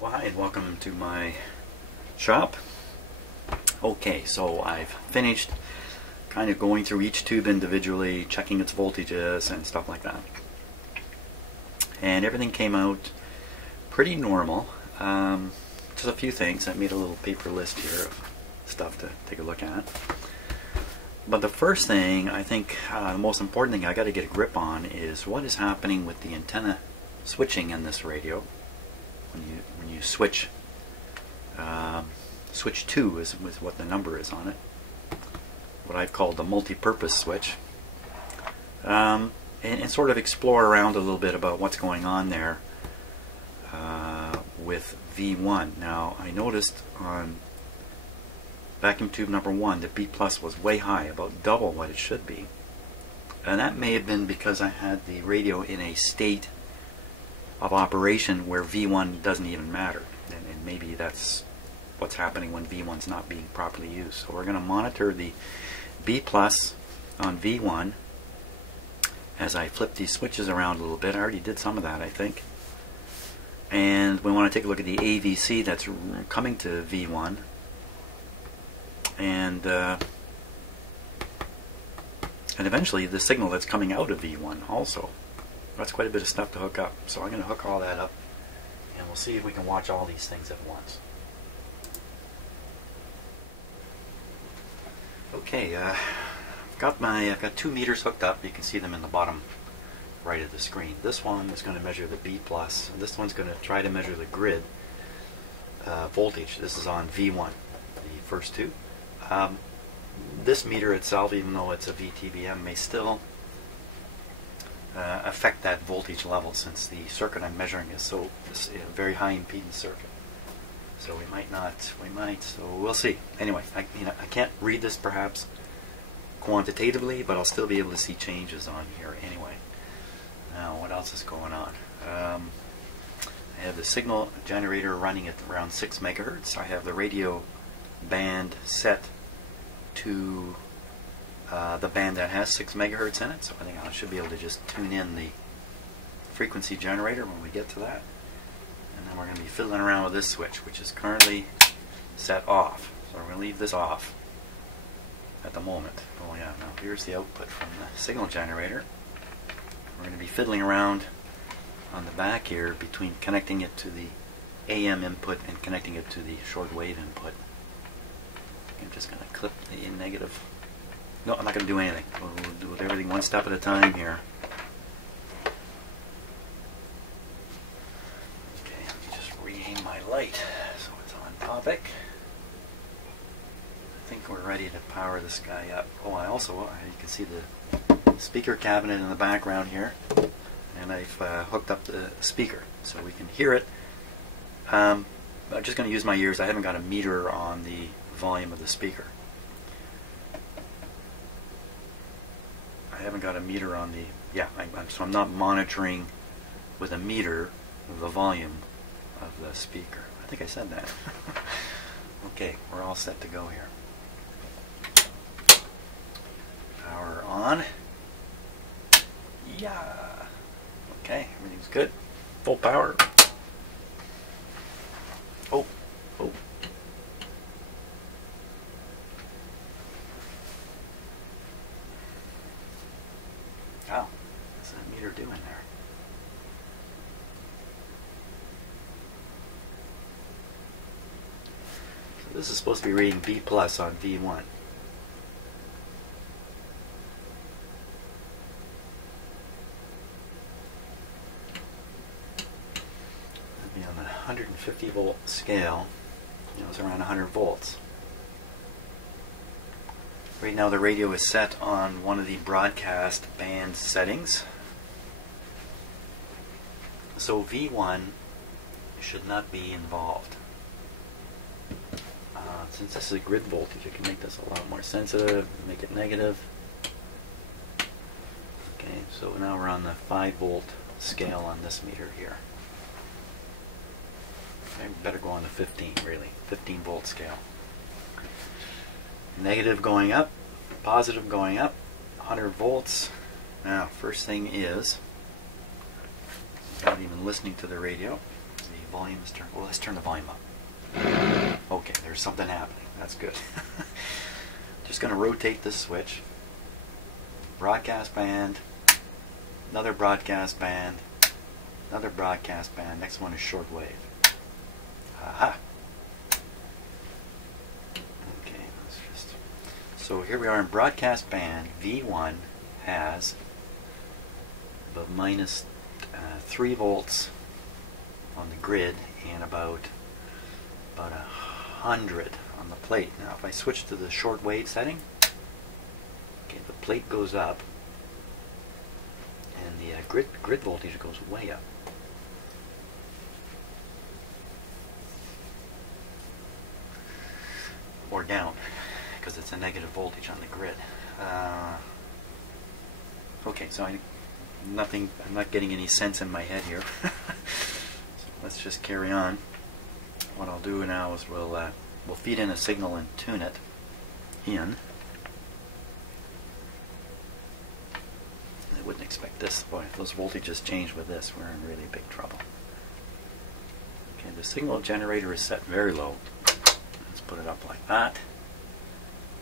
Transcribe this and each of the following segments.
Well, hi and welcome to my shop. Okay, so I've finished kind of going through each tube individually, checking its voltages and stuff like that. And everything came out pretty normal. Just a few things. I made a little paper list here of stuff to take a look at. But the first thing, I think the most important thing I got to get a grip on is what is happening with the antenna switching in this radio. When you switch, switch 2 is what the number is on it. What I've called the multi-purpose switch. And sort of explore around a little bit about what's going on there with V1. Now, I noticed on vacuum tube number 1 that B plus was way high, about double what it should be. And that may have been because I had the radio in a state of operation where V1 doesn't even matter. And maybe that's what's happening when V1's not being properly used. So we're going to monitor the B plus on V1 as I flip these switches around a little bit. I already did some of that, I think. And we want to take a look at the AVC that's coming to V1. And eventually the signal that's coming out of V1 also. That's quite a bit of stuff to hook up. So I'm going to hook all that up and we'll see if we can watch all these things at once. Okay, I've got 2 meters hooked up. You can see them in the bottom right of the screen. This one is going to measure the B plus, and this one's going to try to measure the grid voltage. This is on V1, the first two. This meter itself, even though it's a VTBM, may still affect that voltage level, since the circuit I'm measuring is so very high impedance circuit. So we might, so we'll see. Anyway, I can't read this perhaps quantitatively, but I'll still be able to see changes on here anyway. Now, what else is going on? I have the signal generator running at around 6 megahertz. I have the radio band set to the band that has 6 megahertz in it, so I think I should be able to just tune in the frequency generator when we get to that. And then we're going to be fiddling around with this switch, which is currently set off. So we're going to leave this off at the moment. Oh yeah, now here's the output from the signal generator. We're going to be fiddling around on the back here between connecting it to the AM input and connecting it to the shortwave input. I'm just going to clip the in negative. No, I'm not going to do anything. We'll do everything one step at a time here. Okay, let me just re-aim my light so it's on topic. I think we're ready to power this guy up. Oh, you can see the speaker cabinet in the background here, and I've hooked up the speaker so we can hear it. I'm just going to use my ears. I haven't got a meter on the volume of the speaker. I haven't got a meter on the, so I'm not monitoring with a meter the volume of the speaker. I think I said that. Okay, we're all set to go here. Power on. Yeah. Okay, everything's good. Full power. Oh. Wow, what's that meter doing there? So this is supposed to be reading B plus on V1. It'll be on the 150 volt scale. It's around 100 volts. Right now the radio is set on one of the broadcast band settings. So V1 should not be involved. Since this is a grid voltage, I can make this a lot more sensitive, make it negative. Okay, so now we're on the 5 volt scale on this meter here. I better go on to 15, really. 15 volt scale. Negative going up, positive going up, 100 volts. Now, first thing is, not even listening to the radio, the volume is turned. Well, let's turn the volume up. Okay, there's something happening. That's good. Just going to rotate this switch. Broadcast band. Another broadcast band. Another broadcast band. Next one is shortwave. Aha. Okay, let's just. So here we are in broadcast band. V1 has about minus 3 volts on the grid and about 100 on the plate. Now if I switch to the shortwave setting, okay, the plate goes up and the grid voltage goes way up. Or down, because it's a negative voltage on the grid. Okay, so I'm not getting any sense in my head here. So let's just carry on. What I'll do now is we'll feed in a signal and tune it in. I wouldn't expect this. Boy, if those voltages change with this, we're in really big trouble. Okay, the signal generator is set very low. Let's put it up like that.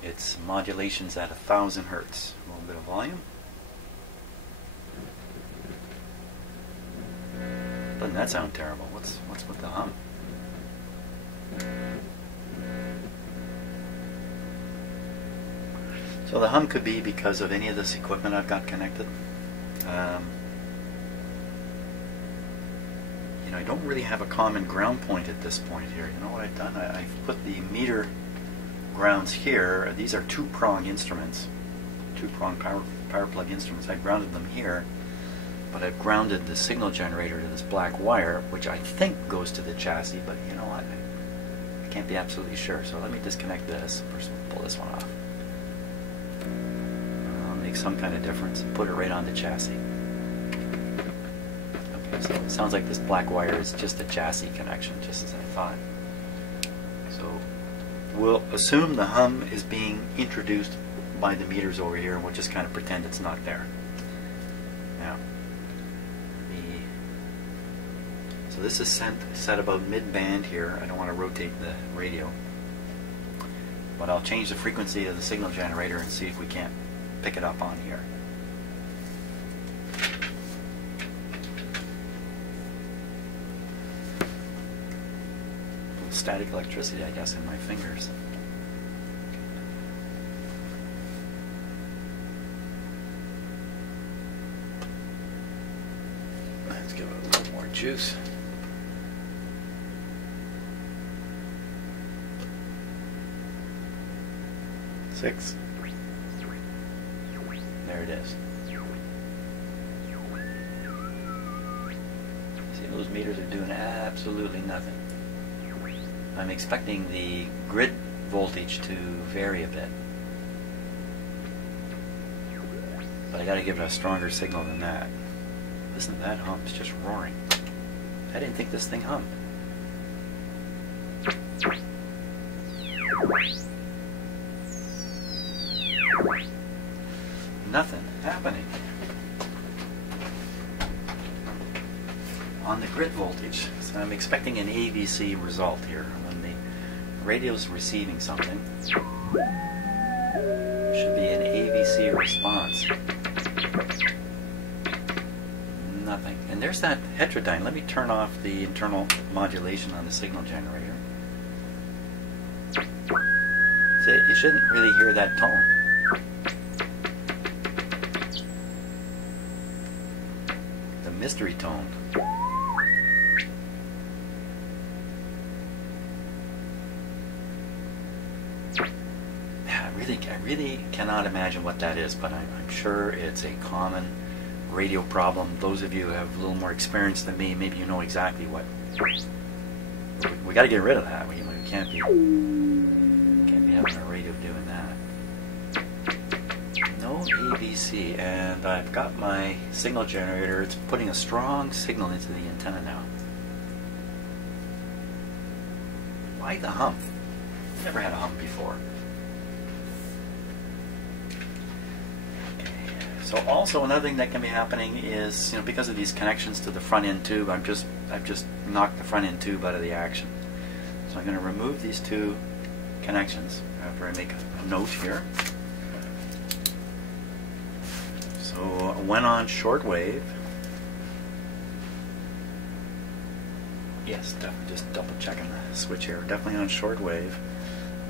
Its modulation's at 1000 Hertz. A little bit of volume. Doesn't that sound terrible? What's with the hum? So the hum could be because of any of this equipment I've got connected. You know, I don't really have a common ground point at this point here. You know what I've done? I've put the meter grounds here. These are 2-prong instruments, 2-prong power plug instruments. I grounded them here, but I've grounded the signal generator to this black wire, which I think goes to the chassis, but you know what? I can't be absolutely sure. So let me disconnect this. First, pull this one off. I'll make some kind of difference and put it right on the chassis. Okay, so it sounds like this black wire is just a chassis connection, just as I thought. So we'll assume the hum is being introduced by the meters over here, and we'll just kind of pretend it's not there. Now, so this is set about mid-band here. I don't want to rotate the radio, but I'll change the frequency of the signal generator and see if we can't pick it up on here. Static electricity, I guess, in my fingers. Let's give it a little more juice. Six. There it is. See, those meters are doing absolutely nothing. I'm expecting the grid voltage to vary a bit, but I got to give it a stronger signal than that. Listen to that hum, it's just roaring. I didn't think this thing hummed. Nothing happening on the grid voltage. So I'm expecting an AVC result here. When the radio's receiving something, there should be an AVC response. Nothing. And there's that heterodyne. Let me turn off the internal modulation on the signal generator. See, you shouldn't really hear that tone. The mystery tone. I really cannot imagine what that is, but I'm sure it's a common radio problem. Those of you who have a little more experience than me, maybe you know exactly what. We got to get rid of that. We can't be having our radio doing that. No AVC, and I've got my signal generator. It's putting a strong signal into the antenna now. Why the hum? Never had a hum before. So also another thing that can be happening is, because of these connections to the front end tube, I've just knocked the front end tube out of the action. So I'm going to remove these two connections after I make a note here. So when on shortwave, yes, just double checking the switch here. Definitely on shortwave,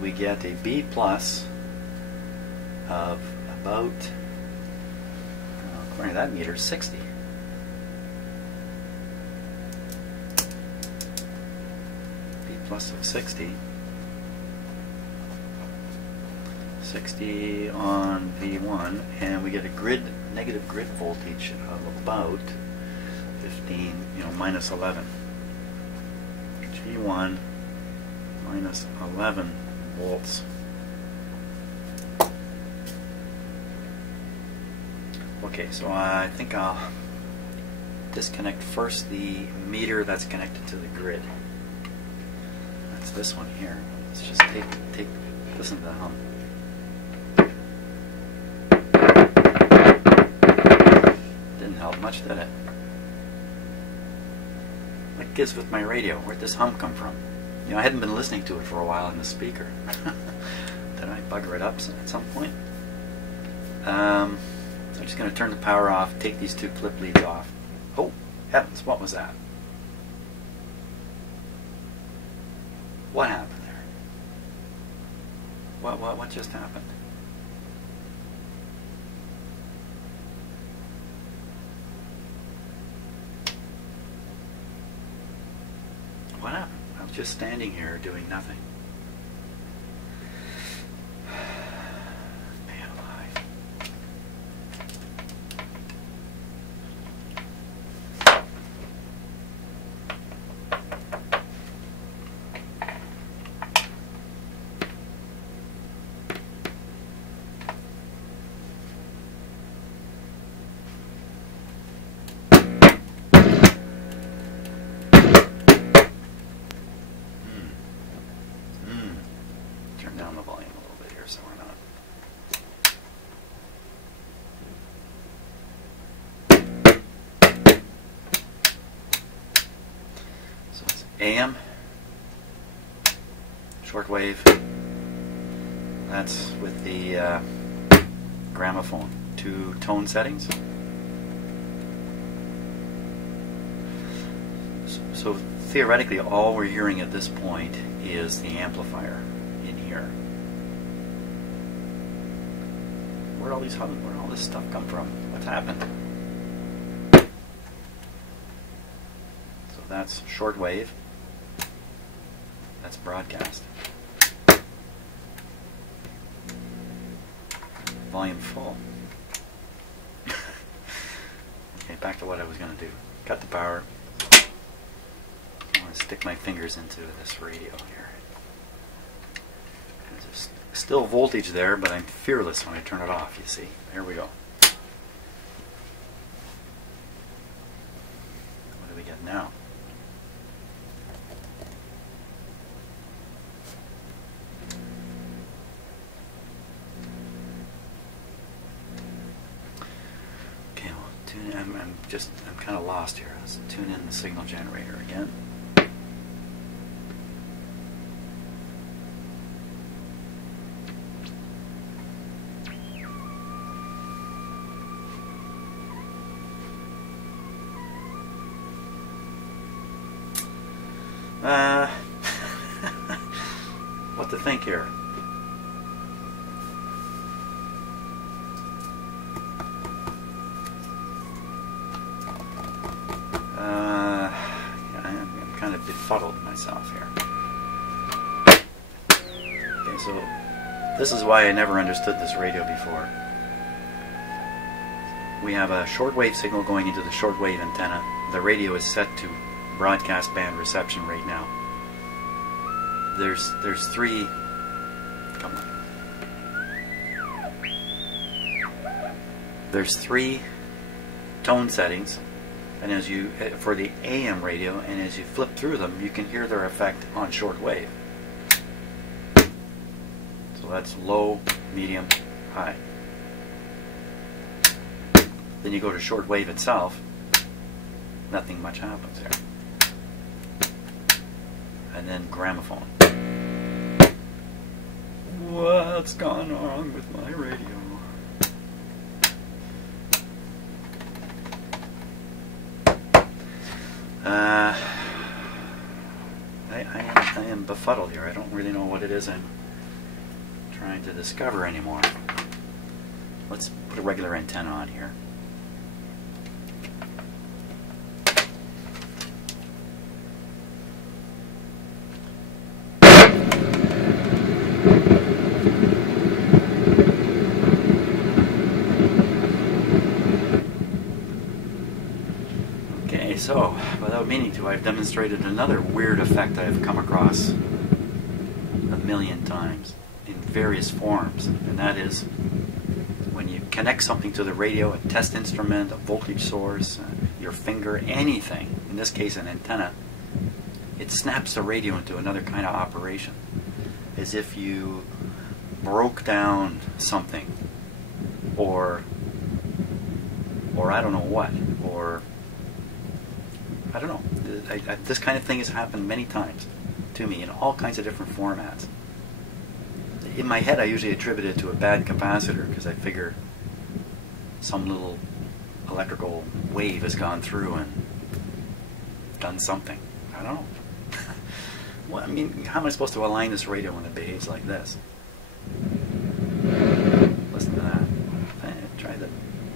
we get a B plus of about, according to that meter, 60. B plus of 60. 60 on V1, and we get a negative grid voltage of about 15, minus 11. G1 minus 11 volts. Okay, so I think I'll disconnect first the meter that's connected to the grid. That's this one here. Let's just listen to the hum. Didn't help much, did it? What gives with my radio? Where'd this hum come from? I hadn't been listening to it for a while in the speaker. Did I bugger it up at some point? So I'm just going to turn the power off, take these two clip leads off. Oh, heavens, what was that? What happened there? What just happened? What happened? I was just standing here doing nothing. Man alive. Turn down the volume a little bit here so we're not. So it's AM, shortwave. That's with the gramophone. 2 tone settings. So theoretically, all we're hearing at this point is the amplifier in here. Where all this stuff come from? What's happened? So that's shortwave. That's broadcast. Volume full. Okay, back to what I was going to do. Cut the power. I'm going to stick my fingers into this radio here. There's still voltage there, but I'm fearless when I turn it off, you see. There we go. What do we get now? Okay, well, tune in. I'm kind of lost here. Let's tune in the signal generator again. What to think here? I'm kind of befuddled myself here. Okay, so this is why I never understood this radio before. We have a shortwave signal going into the shortwave antenna. The radio is set to broadcast band reception right now. There's 3. Come on. There's 3 tone settings, and as you for the AM radio, and as you flip through them, you can hear their effect on shortwave. So that's low, medium, high. Then you go to shortwave itself, nothing much happens here. And then gramophone. What's gone wrong with my radio? I am befuddled here. I don't really know what it is I'm trying to discover anymore. Let's put a regular antenna on here. So, without meaning to, I've demonstrated another weird effect I've come across a million times in various forms, and that is when you connect something to the radio, a test instrument, a voltage source, your finger, anything, in this case an antenna, it snaps the radio into another kind of operation, as if you broke down something, or I don't know what, or I don't know. This kind of thing has happened many times to me in all kinds of different formats. In my head, I usually attribute it to a bad capacitor because I figure some little electrical wave has gone through and done something. I don't know. Well, I mean, how am I supposed to align this radio when it behaves like this? Listen to that. Try the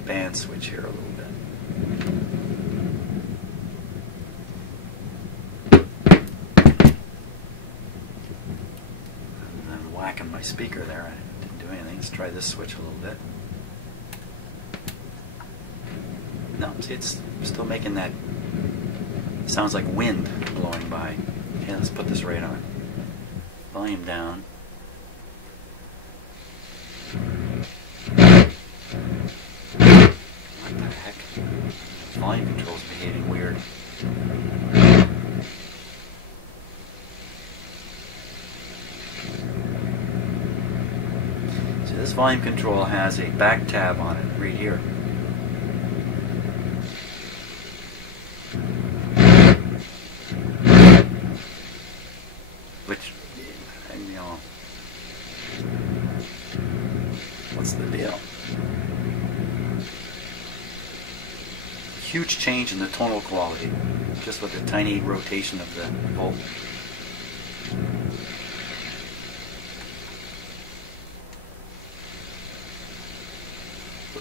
band switch here a little bit. Whacking my speaker there. I didn't do anything. Let's try this switch a little bit. No, see, it's still making that. Sounds like wind blowing by. Okay, let's put this right on. Volume down. What the heck? Volume control's behaving weird. This volume control has a back tab on it right here. Which, you know, what's the deal? Huge change in the tonal quality, just with the tiny rotation of the volt.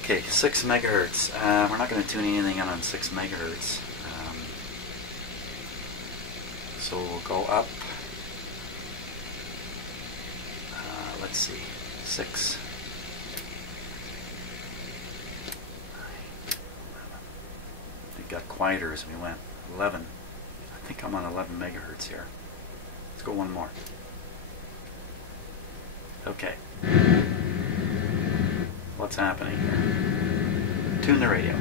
Okay, 6 megahertz. We're not going to tune anything in on 6 megahertz. So we'll go up. Let's see, 6. It got quieter as we went. 11. I think I'm on 11 megahertz here. Let's go one more. Okay. What's happening here? Tune the radio.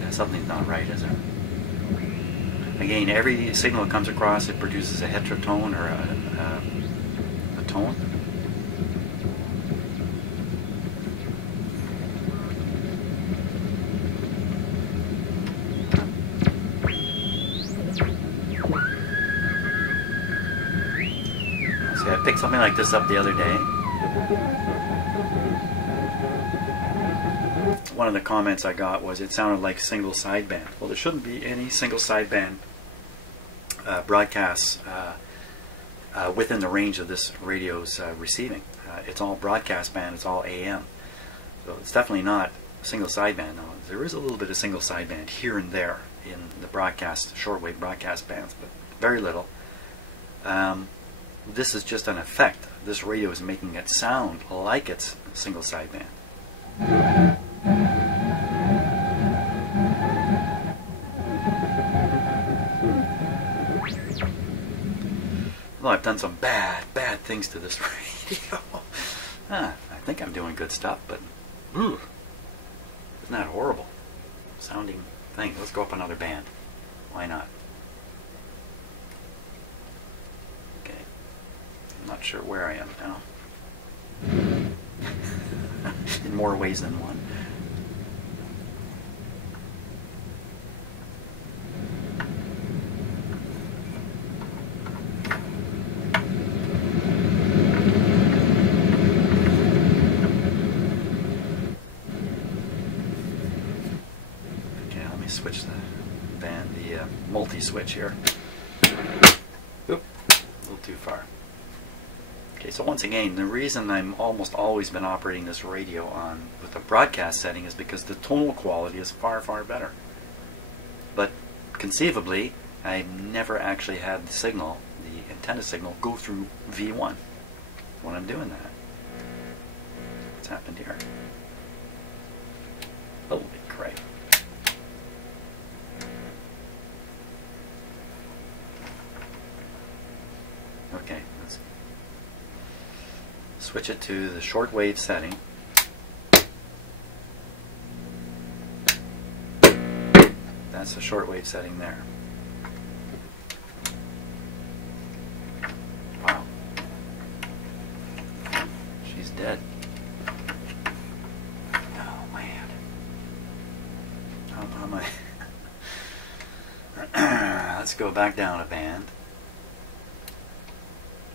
Yeah, something's not right, is it? Again, every signal that comes across, it produces a heterotone or a tone. I picked something like this up the other day. One of the comments I got was it sounded like single sideband. Well, there shouldn't be any single sideband broadcasts within the range of this radio's receiving. It's all broadcast band, it's all AM. So it's definitely not single sideband. Now, there is a little bit of single sideband here and there in the broadcast, shortwave broadcast bands, but very little. This is just an effect. This radio is making it sound like it's single sideband. Well, I've done some bad things to this radio. I think I'm doing good stuff, but isn't that horrible sounding thing? Let's go up another band. Why not? I'm not sure where I am now. In more ways than one. Switch the band, the multi-switch here. Oop, a little too far. Okay, so once again, the reason I'm almost always been operating this radio on with the broadcast setting is because the tonal quality is far, far better. But conceivably, I've never actually had the signal, the antenna signal, go through V1 when I'm doing that. What's happened here? Holy crap. Okay, let's switch it to the shortwave setting. That's the shortwave setting there. Wow. She's dead. Oh man. How am I? Let's go back down a band.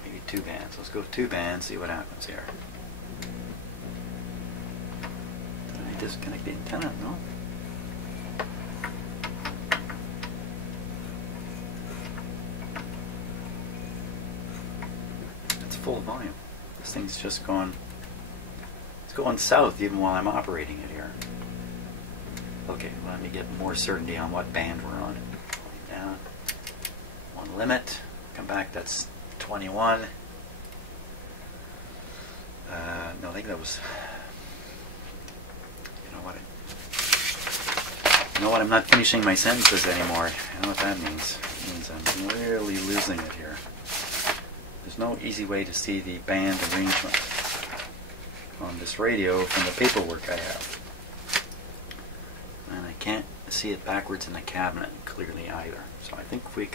Maybe 2 bands. Let's go 2 bands, see what happens here. Did I disconnect the antenna? No. It's full volume. This thing's just going, it's going south even while I'm operating it here. Okay, let me get more certainty on what band we're on. Down. 1 limit. Come back, that's 21. No, I think that was. You know what? I'm not finishing my sentences anymore. You know what that means? It means I'm really losing it here. There's no easy way to see the band arrangement on this radio from the paperwork I have, and I can't see it backwards in the cabinet clearly either. So I think if we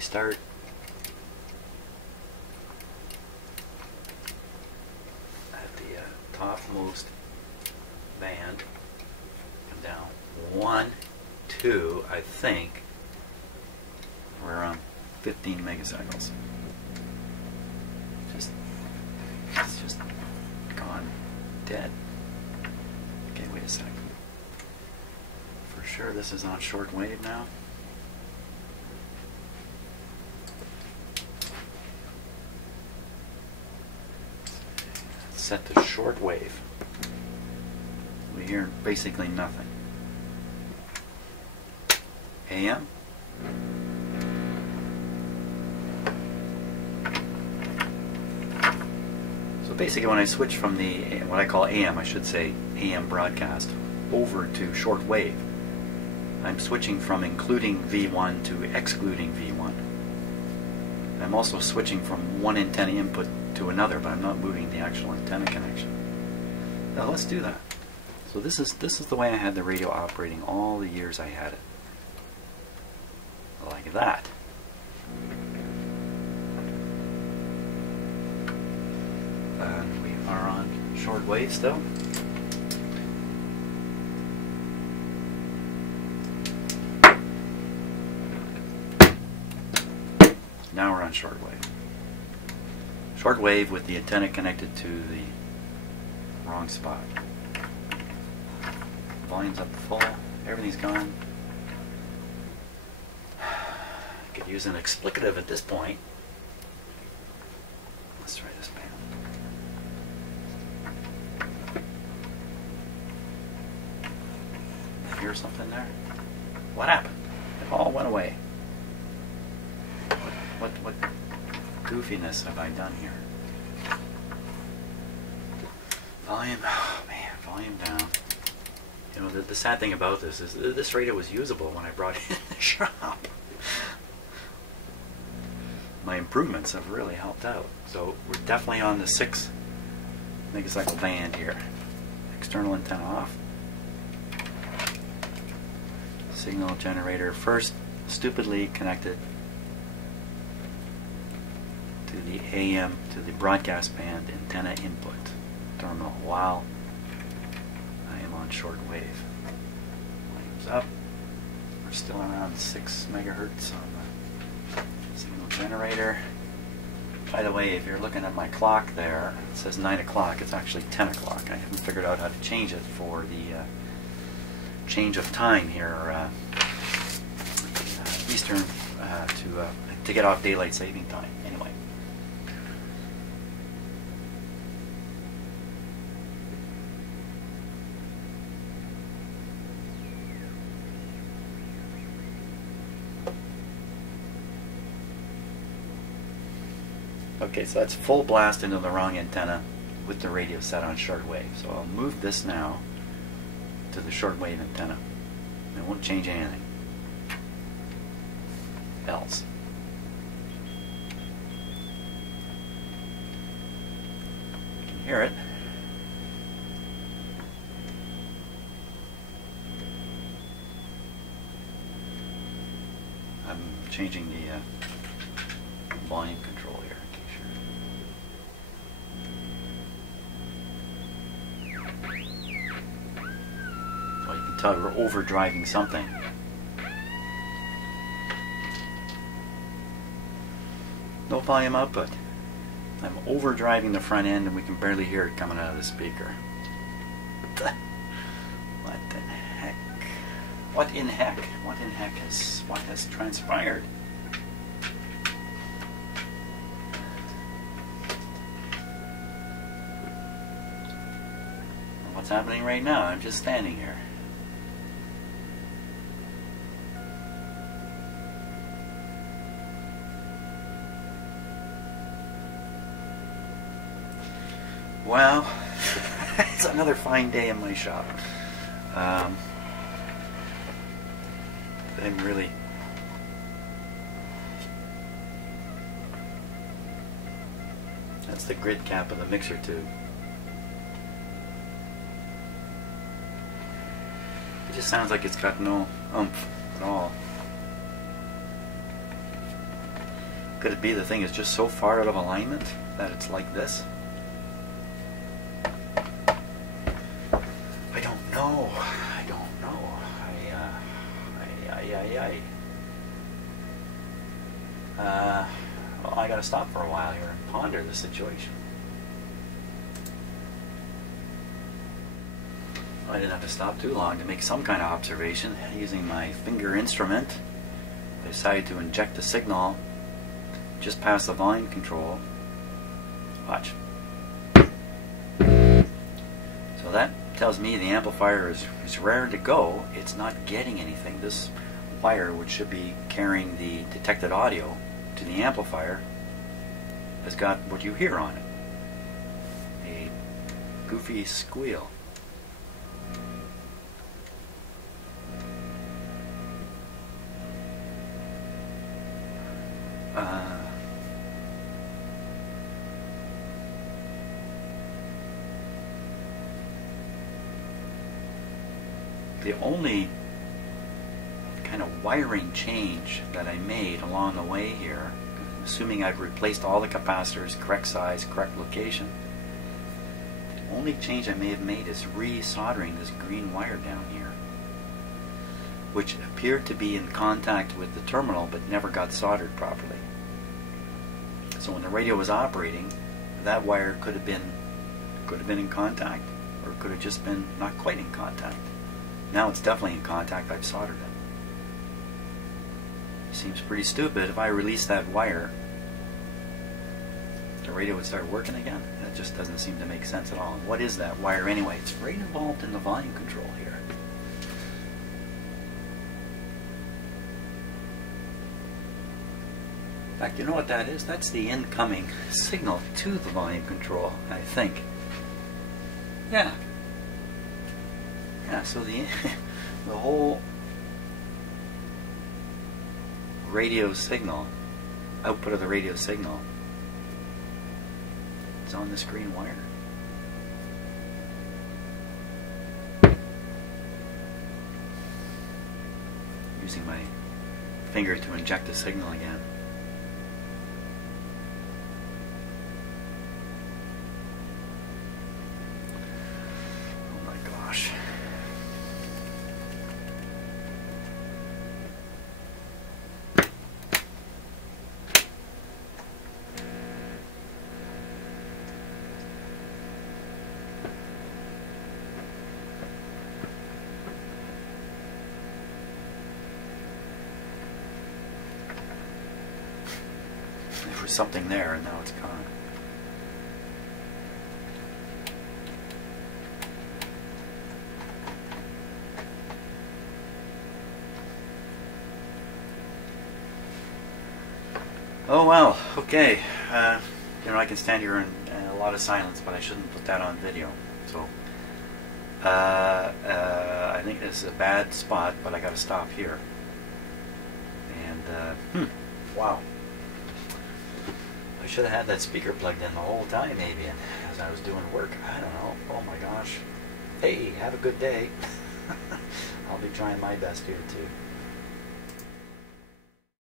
start. Topmost band, come down 1, 2, I think we're around 15 megacycles. It's just gone dead. Okay, wait a second. For sure this is on shortwave now. Set to shortwave. We hear basically nothing. AM. So basically when I switch from the, what I call AM, I should say AM broadcast, over to shortwave, I'm switching from including V1 to excluding V1. I'm also switching from one antenna input to another, but I'm not moving the actual antenna connection. Now let's do that. So this is the way I had the radio operating all the years I had it. Like that. And we are on shortwave still. Now we're on shortwave. Shortwave with the antenna connected to the wrong spot. Volume's up to full. Everything's gone. I could use an explicative at this point. Let's try this band. Hear something there? What happened? It all went away. What goofiness have I done here? Volume, oh man, volume down. You know, the sad thing about this is this radio was usable when I brought it in the shop. My improvements have really helped out. So we're definitely on the 6 megacycle band here. External antenna off. Signal generator first stupidly connected to to the AM, to the broadcast band antenna input terminal while I am on shortwave. Volume's up. We're still around 6 megahertz on the signal generator. By the way, if you're looking at my clock there, it says 9 o'clock. It's actually 10 o'clock. I haven't figured out how to change it for the change of time here, Eastern, to get off daylight saving time. Anyway. Okay, so that's full blast into the wrong antenna with the radio set on shortwave. So I'll move this now to the shortwave antenna. It won't change anything else. You can hear it. I'm changing the volume control here. Well, you can tell we're overdriving something. No volume output. I'm overdriving the front end and we can barely hear it coming out of the speaker. What the heck? What in heck? What in heck has transpired? What's happening right now? I'm just standing here. Well, it's another fine day in my shop. I'm really that's the grid cap of the mixer tube. It just sounds like it's got no oomph at all. Could it be the thing is just so far out of alignment that it's like this? I don't know. Well, I gotta stop for a while here and ponder the situation. I didn't have to stop too long to make some kind of observation. Using my finger instrument, I decided to inject the signal just past the volume control. Watch. So that tells me the amplifier is raring to go. It's not getting anything. This wire, which should be carrying the detected audio to the amplifier, has got what you hear on it. A goofy squeal. The only kind of wiring change that I made along the way here, assuming I've replaced all the capacitors, correct size, correct location, the only change I may have made is re-soldering this green wire down here, which appeared to be in contact with the terminal but never got soldered properly. So when the radio was operating, that wire could have been in contact, or it could have just been not quite in contact. Now it's definitely in contact. I've soldered it. Seems pretty stupid. If I release that wire, the radio would start working again. That just doesn't seem to make sense at all. And what is that wire anyway? It's right involved in the volume control here. In fact, you know what that is? That's the incoming signal to the volume control, I think. Yeah. Yeah, so the whole radio signal, output of the radio signal, is on this green wire. Using my finger to inject the signal again. was something there, and now it's gone. Oh well, okay. You know, I can stand here in a lot of silence, but I shouldn't put that on video. So, I think this is a bad spot, but I got to stop here. And wow, I should have had that speaker plugged in the whole time, maybe, as I was doing work. I don't know. Oh my gosh. Hey, have a good day. I'll be trying my best here too.